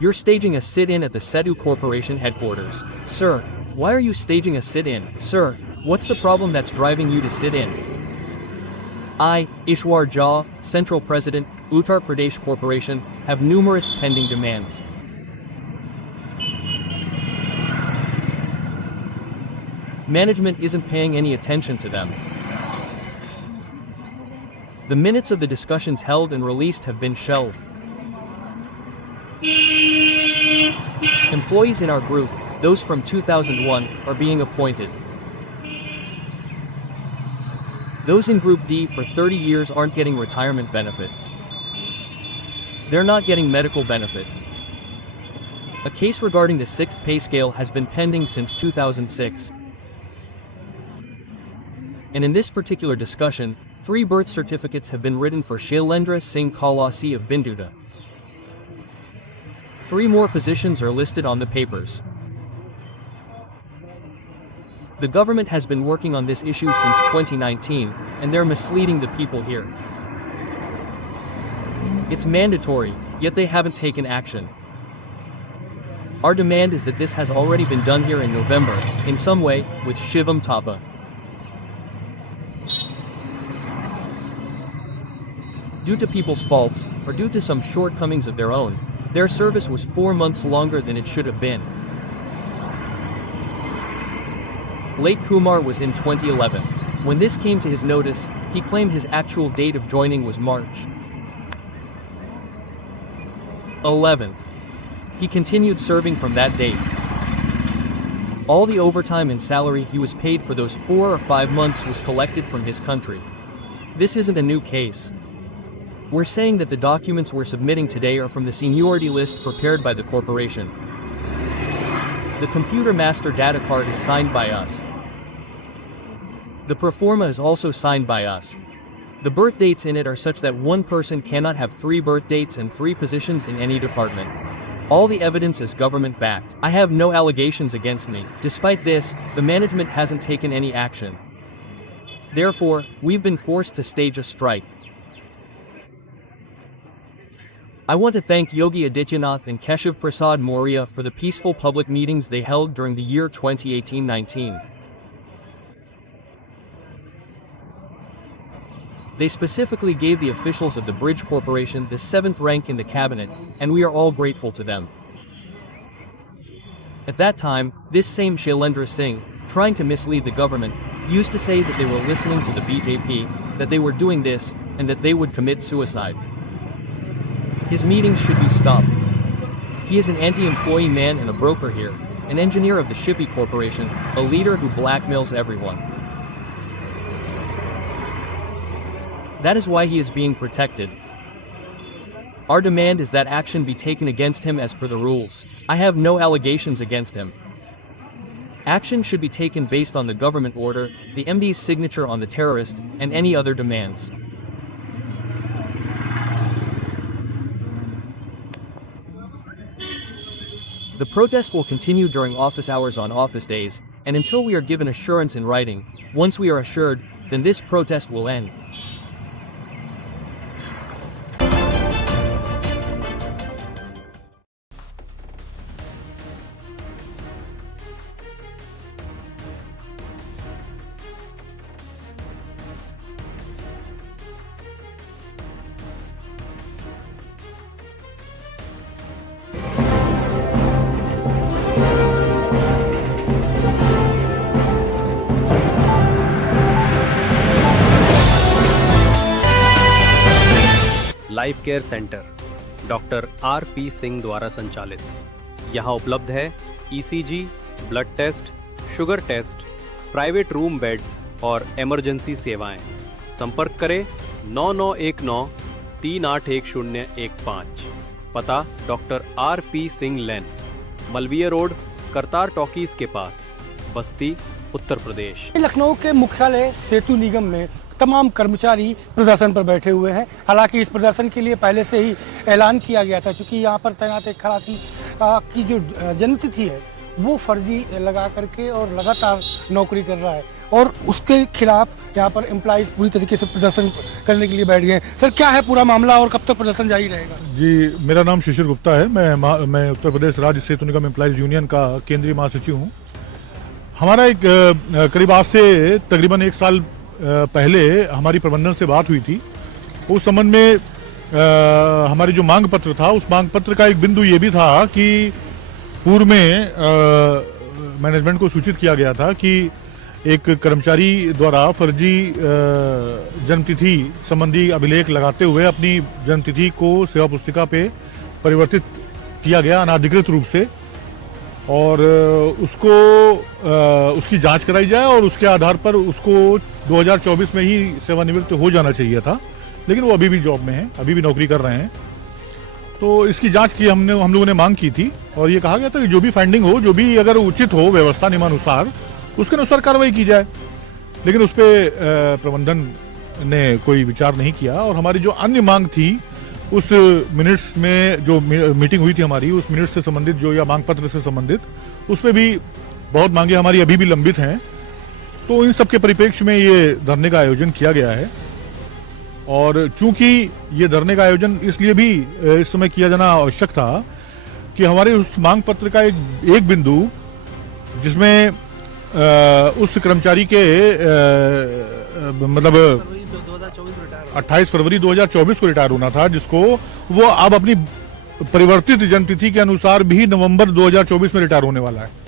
You're staging a sit-in at the Setu Corporation headquarters. Sir, why are you staging a sit-in? Sir, what's the problem that's driving you to sit in? I, Ishwar Jha, Central President, Uttar Pradesh Corporation, have numerous pending demands. Management isn't paying any attention to them. The minutes of the discussions held and released have been shelved. Employees in our group, those from 2001, are being appointed. Those in Group D for 30 years aren't getting retirement benefits. They're not getting medical benefits. A case regarding the 6th pay scale has been pending since 2006. And in this particular discussion, 3 birth certificates have been written for Shailendra Singh Kalasi of Binduda. 3 more positions are listed on the papers. The government has been working on this issue since 2019, and they're misleading the people here. It's mandatory, yet they haven't taken action. Our demand is that this has already been done here in November, in some way, with Shivam Thapa. Due to people's faults, or due to some shortcomings of their own, their service was 4 months longer than it should have been. Late Kumar was in 2011. When this came to his notice, he claimed his actual date of joining was March 11th. He continued serving from that date. All the overtime and salary he was paid for those 4 or 5 months was collected from his country. This isn't a new case. We're saying that the documents we're submitting today are from the seniority list prepared by the corporation. The computer master data card is signed by us. The proforma is also signed by us. The birth dates in it are such that one person cannot have 3 birth dates and 3 positions in any department. All the evidence is government-backed. I have no allegations against me. Despite this, the management hasn't taken any action. Therefore, we've been forced to stage a strike. I want to thank Yogi Adityanath and Keshav Prasad Maurya for the peaceful public meetings they held during the year 2018-19. They specifically gave the officials of the Bridge Corporation the 7th rank in the cabinet, and we are all grateful to them. At that time, this same Shailendra Singh, trying to mislead the government, used to say that they were listening to the BJP, that they were doing this, and that they would commit suicide. His meetings should be stopped. He is an anti-employee man and a broker here, an engineer of the Shippy Corporation, a leader who blackmails everyone. That is why he is being protected. Our demand is that action be taken against him as per the rules. I have no allegations against him. Action should be taken based on the government order, the MD's signature on the terrorist, and any other demands. The protest will continue during office hours on office days, and until we are given assurance in writing. Once we are assured, then this protest will end. Life care centre doctor R P. Singh द्वारा संचालित। यहाँ उपलब्ध है ECG, blood test, sugar test, private room beds और emergency सेवाएं। संपर्क करें 9919 381015। पता doctor R P. Singh lane, Malviya road, Kartar talkies के पास, बस्ती, उत्तर प्रदेश। लखनऊ के मुख्यालय सेतु निगम में तमाम कर्मचारी प्रदर्शन पर बैठे हुए हैं। हालांकि इस प्रदर्शन के लिए पहले से ही ऐलान किया गया था, क्योंकि यहाँ पर तैनात एक खलासी की जो जन्मतिथि है वो फर्जी लगा करके और लगातार नौकरी कर रहा है। और उसके खिलाफ यहाँ पर एम्प्लॉइज पूरी तरीके से प्रदर्शन करने के लिए बैठ गए हैं। सर, क्या है पूरा मामला और कब तक प्रदर्शन जारी रहेगा? जी, मेरा नाम शिशिर गुप्ता है। मैं उत्तर प्रदेश राज्य सेतु निगम एम्प्लॉइज यूनियन का केंद्रीय महासचिव हूँ। हमारा एक करीब आज से तकरीबन 1 साल पहले हमारी प्रबंधन से बात हुई थी। उस संबंध में हमारी जो मांग पत्र था, उस मांग पत्र का एक बिंदु ये भी था कि पूर्व में मैनेजमेंट को सूचित किया गया था कि एक कर्मचारी द्वारा फर्जी जन्मतिथि संबंधी अभिलेख लगाते हुए अपनी जन्मतिथि को सेवा पुस्तिका पे परिवर्तित किया गया अनाधिकृत रूप से, और उसकी जांच कराई जाए और उसके आधार पर उसको 2024 में ही सेवानिवृत्त हो जाना चाहिए था। लेकिन वो अभी भी जॉब में हैं, अभी भी नौकरी कर रहे हैं। तो इसकी जांच की हम लोगों ने मांग की थी और ये कहा गया था कि जो भी फाइंडिंग हो, जो भी अगर उचित हो व्यवस्था नियमानुसार, उसके अनुसार कार्रवाई की जाए। लेकिन उस पर प्रबंधन ने कोई विचार नहीं किया और हमारी जो अन्य मांग थी, उस मिनट्स में जो मीटिंग हुई थी हमारी, उस मिनट्स से संबंधित जो या मांग पत्र से संबंधित, उस पर भी बहुत मांगे हमारी अभी भी लंबित हैं। तो इन सब के परिप्रेक्ष्य में ये धरने का आयोजन किया गया है। और चूंकि ये धरने का आयोजन इसलिए भी इस समय किया जाना आवश्यक था कि हमारे उस मांग पत्र का एक बिंदु, जिसमें उस कर्मचारी के मतलब 28 फरवरी 2024 को रिटायर होना था, जिसको वो अब अपनी परिवर्तित जन्मतिथि के अनुसार भी नवंबर 2024 में रिटायर होने वाला है।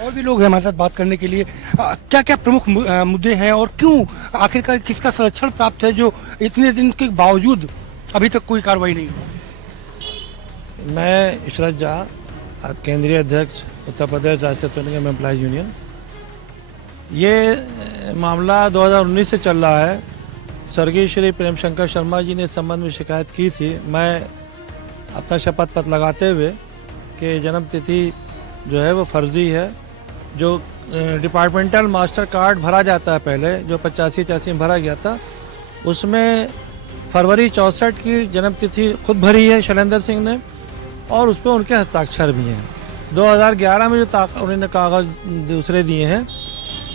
और भी लोग हैं हमारे साथ बात करने के लिए। क्या क्या प्रमुख मुद्दे हैं और क्यों आखिरकार किसका संरक्षण प्राप्त है जो इतने दिन के बावजूद अभी तक कोई कार्रवाई नहीं हुई? मैं इशरत झा, केंद्रीय अध्यक्ष उत्तर प्रदेश राज्य सेतु निगम एम्प्लॉइज यूनियन। ये मामला 2019 से चल रहा है। स्वर्गीय श्री प्रेम शंकर शर्मा जी ने इस संबंध में शिकायत की थी। मैं अपना शपथ पत्र लगाते हुए कि जन्म तिथि जो है वो फर्जी है। जो डिपार्टमेंटल मास्टर कार्ड भरा जाता है पहले, जो 85-86 में भरा गया था, उसमें फरवरी 64 की जन्म तिथि खुद भरी है शैलेंद्र सिंह ने, और उस पर उनके हस्ताक्षर भी हैं। 2011 में जो उन्होंने कागज़ दूसरे दिए हैं,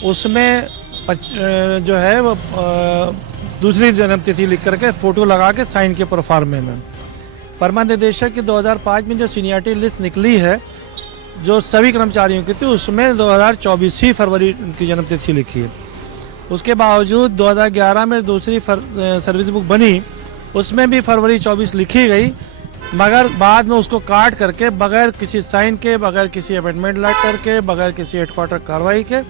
उसमें जो है वो दूसरी जन्म तिथि लिख करके फ़ोटो लगा के साइन के प्रोफार्मे में। परमा निदेशक की 2005 में जो सीनियरिटी लिस्ट निकली है जो सभी कर्मचारियों की थी, उसमें 2024 ही फरवरी उनकी जन्मतिथि लिखी है। उसके बावजूद 2011 में दूसरी सर्विस बुक बनी, उसमें भी फरवरी 24 लिखी गई, मगर बाद में उसको काट करके बगैर किसी साइन के, बगैर किसी अपॉइंटमेंट लेटर के, बगैर किसी हेडक्वार्टर कार्रवाई के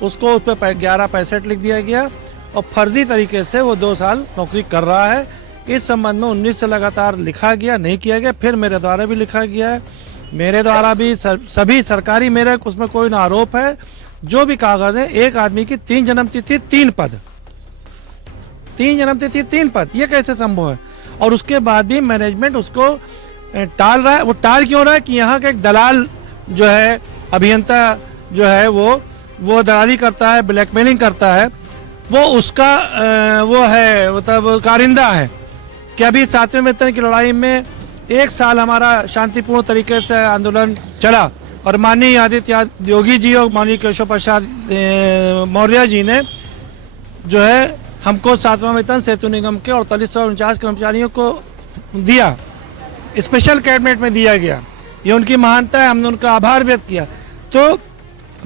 उसको उस पर 1165 लिख दिया गया और फर्जी तरीके से वो 2 साल नौकरी कर रहा है। इस संबंध में 19 से लगातार लिखा गया, नहीं किया गया, फिर मेरे द्वारा भी लिखा गया है। मेरे द्वारा भी सभी सरकारी, मेरे उसमें कोई ना आरोप है। जो भी कागज है, एक आदमी की 3 जन्मतिथि 3 पद, 3 जन्मतिथि 3 पद, ये कैसे संभव है? और उसके बाद भी मैनेजमेंट उसको टाल रहा है। वो टाल क्यों रहा है कि यहाँ का एक दलाल जो है, अभियंता जो है, वो दलाली करता है, ब्लैकमेलिंग करता है, वो उसका वो है मतलब कारिंदा है कि अभी 7वें वेतन की लड़ाई में 1 साल हमारा शांतिपूर्ण तरीके से आंदोलन चला और माननीय आदित्य योगी जी और माननीय केशव प्रसाद मौर्य जी ने जो है हमको 7वां वेतन सेतु निगम के 4849 कर्मचारियों को दिया, स्पेशल कैबिनेट में दिया गया। ये उनकी महानता है, हमने उनका आभार व्यक्त किया। तो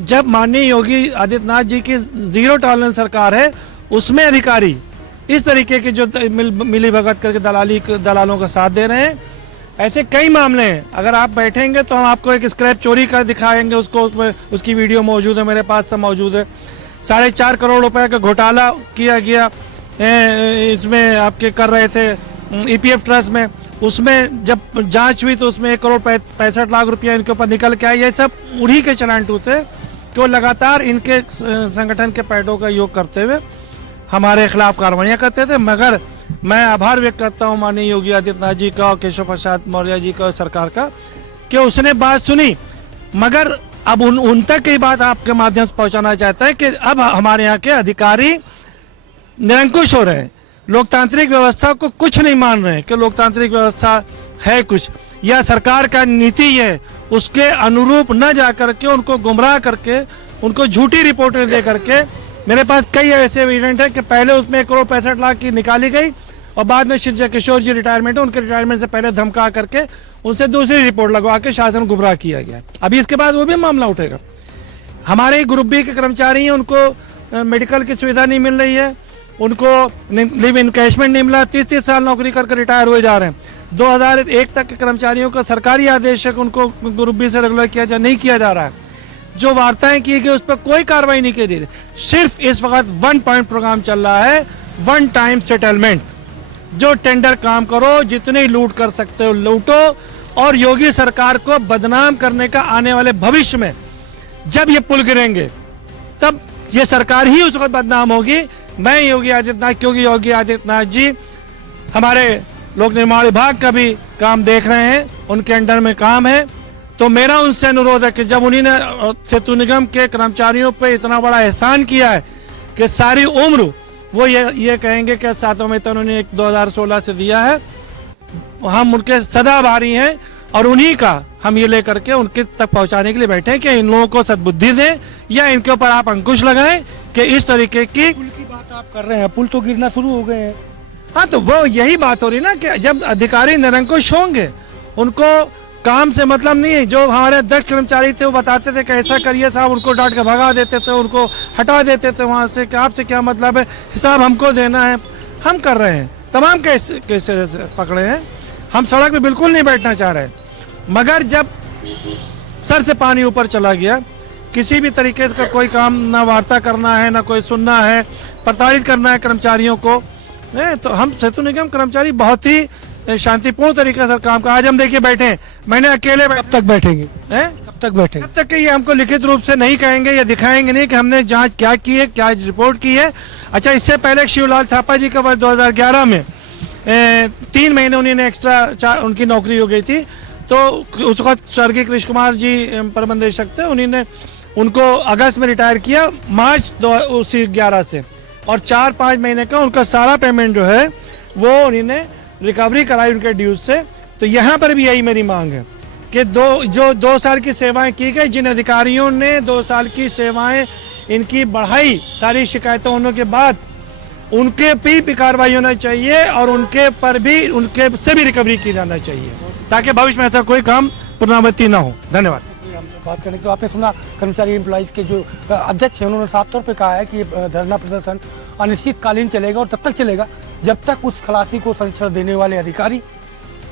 जब माननीय योगी आदित्यनाथ जी की 0 टॉलरेंस सरकार है, उसमें अधिकारी इस तरीके की जो मिली भगत करके दलालों का साथ दे रहे हैं, ऐसे कई मामले हैं। अगर आप बैठेंगे तो हम आपको एक स्क्रैप चोरी का दिखाएंगे, उसकी वीडियो मौजूद है, मेरे पास सब मौजूद है। 4.5 करोड़ रुपए का घोटाला किया गया इसमें, आपके कर रहे थे EPF ट्रस्ट में। उसमें जब जांच हुई तो उसमें 1 करोड़ 65 लाख रुपया इनके ऊपर निकल के आया। ये सब उन्हीं के चलान थे कि वो लगातार इनके संगठन के पैडों का योग करते हुए हमारे खिलाफ कार्रवाइयाँ करते थे। मगर मैं आभार व्यक्त करता हूँ माननीय योगी आदित्यनाथ जी का और केशव प्रसाद मौर्य जी का, सरकार का, कि उसने बात सुनी। मगर अब उन तक की बात आपके माध्यम से पहुंचाना चाहता है कि अब हमारे यहाँ के अधिकारी निरंकुश हो रहे हैं, लोकतांत्रिक व्यवस्था को कुछ नहीं मान रहे हैं कि लोकतांत्रिक व्यवस्था है कुछ, या सरकार का नीति है उसके अनुरूप न जा करके उनको गुमराह करके, उनको झूठी रिपोर्टें दे करके मेरे पास कई ऐसे एविडेंट है कि पहले उसमें 1,65,00,000 की निकाली गई और बाद में श्री किशोर जी रिटायरमेंट है, उनके रिटायरमेंट से पहले धमका करके उनसे दूसरी रिपोर्ट लगवा के शासन गुमराह किया गया। अभी इसके बाद वो भी मामला उठेगा। हमारे ग्रुप बी के कर्मचारी हैं, उनको मेडिकल की सुविधा नहीं मिल रही है, उनको लिव इनकैशमेंट नहीं मिला, 30-30 साल नौकरी करके रिटायर हुए जा रहे हैं। 2001 तक के कर्मचारियों का सरकारी आदेश है कि उनको ग्रुप बी से रेगुलर किया जा नहीं किया जा रहा है। जो वार्ताएं की गई उस पर कोई कार्रवाई नहीं की गई। सिर्फ इस वक्त 1 पॉइंट प्रोग्राम चल रहा है, 1 टाइम सेटलमेंट। जो टेंडर काम करो, जितने लूट कर सकते हो लूटो, और योगी सरकार को बदनाम करने का आने वाले भविष्य में जब ये पुल गिरेंगे तब ये सरकार ही उस वक्त बदनाम होगी। मैं योगी आदित्यनाथ, क्योंकि योगी आदित्यनाथ जी हमारे लोक निर्माण विभाग का भी काम देख रहे हैं, उनके अंडर में काम है, तो मेरा उनसे अनुरोध है कि जब उन्होंने सेतु निगम के कर्मचारियों पे इतना बड़ा एहसान किया है कि सारी उम्र वो ये कहेंगे कि 7वां वेतन उन्होंने 2016 से दिया है, हम उनके सदा आभारी हैं और उन्हीं का हम ये लेकर के उनके तक पहुंचाने के लिए बैठे हैं कि इन लोगों को सद्बुद्धि दें या इनके ऊपर आप अंकुश लगाएं कि इस तरीके की पुल की बात आप कर रहे हैं, पुल तो गिरना शुरू हो गए हैं। हाँ, तो वो यही बात हो रही ना कि जब अधिकारी निरंकुश होंगे, उनको काम से मतलब नहीं है। जो हमारे अध्यक्ष कर्मचारी थे वो बताते थे कि ऐसा करिए साहब, उनको डांट के भगा देते थे, उनको हटा देते थे वहां से कि आपसे क्या मतलब है, हिसाब हमको देना है। हम कर रहे हैं, तमाम केस पकड़े हैं, हम सड़क पे बिल्कुल नहीं बैठना चाह रहे, मगर जब सर से पानी ऊपर चला गया, किसी भी तरीके का कोई काम ना वार्ता करना है, ना कोई सुनना है, प्रताड़ित करना है कर्मचारियों को, तो हम सेतु निगम कर्मचारी बहुत ही शांतिपूर्ण तरीके से काम का आज हम देखिए बैठे हैं। मैंने अकेले कब तक बैठेंगे? कब तक बैठेंगे? कब तक कि ये हमको लिखित रूप से नहीं कहेंगे या दिखाएंगे नहीं कि हमने जांच क्या की है, क्या रिपोर्ट की है। अच्छा, इससे पहले शिवलाल थापा जी का वर्ष 2011 में 3 महीने उन्होंने एक्स्ट्रा उनकी नौकरी हो गई थी, तो उस वक्त स्वर्गीय कृष्ण कुमार जी प्रबंध निदेशक थे, उन्होंने उनको अगस्त में रिटायर किया, मार्च उसी 11 से, और 4-5 महीने का उनका सारा पेमेंट जो है वो उन्होंने रिकवरी कराई उनके ड्यूज से। तो यहाँ पर भी यही मेरी मांग है कि 2 साल की सेवाएं की गई, जिन अधिकारियों ने 2 साल की सेवाएं इनकी बढ़ाई, सारी शिकायतों होने के बाद उनके भी कार्रवाई होना चाहिए और उनके पर भी उनके से भी रिकवरी की जाना चाहिए, ताकि भविष्य में ऐसा कोई काम पुनरावृत्ति ना हो। धन्यवाद। हमसे बात करने तो आपने सुना कर्मचारी एम्प्लॉइज के जो अध्यक्ष हैं, उन्होंने साफ तौर पे कहा है कि धरना प्रदर्शन अनिश्चितकालीन चलेगा और तब तक चलेगा जब तक उस खलासी को संरक्षण देने वाले अधिकारी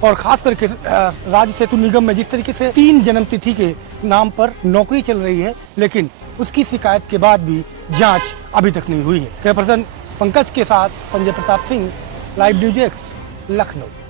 और खास करके राज्य सेतु निगम में जिस तरीके से 3 जन्मतिथि के नाम पर नौकरी चल रही है, लेकिन उसकी शिकायत के बाद भी जांच अभी तक नहीं हुई है। कैमरा पर्सन पंकज के साथ Sanjay Pratap Singh, live news x, Lucknow.